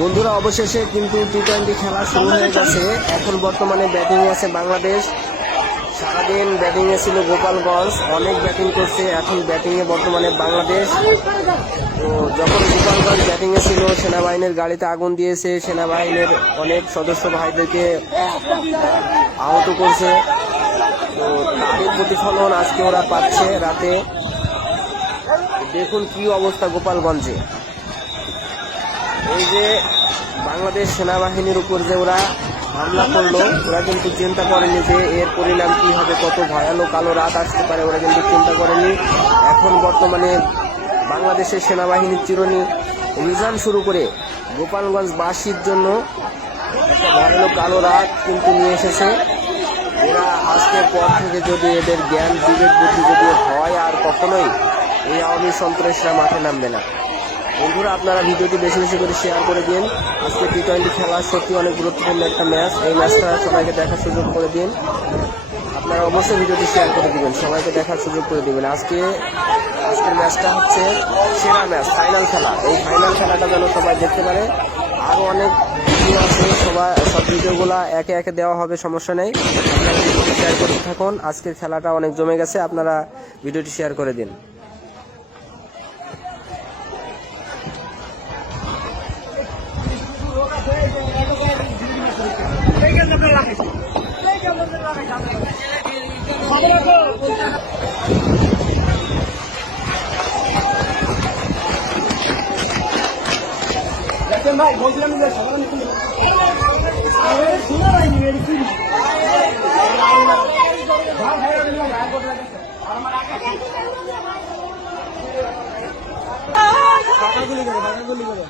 বন্ধুরা অবশেষে কিন্তু টি-20 খেলা শুরু হয়ে গেছে। এখন বর্তমানে ব্যাটিং আছে বাংলাদেশ। সারাদিন ব্যাটিং এ ছিল গোপালগঞ্জ, অনেক ব্যাটিং করছে। এখন ব্যাটিং এ বর্তমানে বাংলাদেশ। তো যখন গোপালগঞ্জ ব্যাটিং এ ছিল, সেনাবাহিনীর গাড়িতে আগুন দিয়েছে, সেনাবাহিনীর অনেক সদস্য ভাইদেরকে আহত করছে। তো তারই প্রতিফলন আজকে ওরা পাচ্ছে রাতে। দেখুন কি অবস্থা গোপালগঞ্জে। এই যে বাংলাদেশ সেনাবাহিনীর উপর যে ওরা হামলা করলো, ওরা কিন্তু চিন্তা করেনি যে এর পরিণাম কি হবে, কত ভয়ানক কালো রাত আসতে পারে, ওরা কিন্তু চিন্তা করেনি। এখন বর্তমানে বাংলাদেশের সেনাবাহিনীর চিরুনি অভিযান শুরু করে গোপালগঞ্জবাসীর জন্য একটা ভয়ানক কালো রাত কিন্তু নিয়ে এসেছে। এরা আজকের পর থেকে যদি এদের জ্ঞান বিবেক বুদ্ধি যদি হয়, আর কখনোই এই আওয়ামী সন্ত্রাসীরা মাঠে নামবে না। বন্ধুরা, আপনারা ভিডিওটি বেশি বেশি করে শেয়ার করে দিন। আজকে টি-20 খেলা সত্যি অনেক গুরুত্বপূর্ণ একটা ম্যাচ। এই ম্যাচটা সবাইকে দেখার সুযোগ করে দিন। আপনারা অবশ্যই ভিডিওটি শেয়ার করে দিবেন, সবাইকে দেখার সুযোগ করে দিবেন। আজকের ম্যাচটা হচ্ছে সেরা ম্যাচ, ফাইনাল খেলা। এই ফাইনাল খেলাটা যেন সবাই দেখতে পারে। আরও অনেক ভিডিও আছে, সব ভিডিওগুলো একে একে দেওয়া হবে, সমস্যা নেই। আপনারা ভিডিওটি শেয়ার করতে থাকুন। আজকের খেলাটা অনেক জমে গেছে, আপনারা ভিডিওটি শেয়ার করে দিন। ভাই বলছিলাম যে সকালে গুলি করে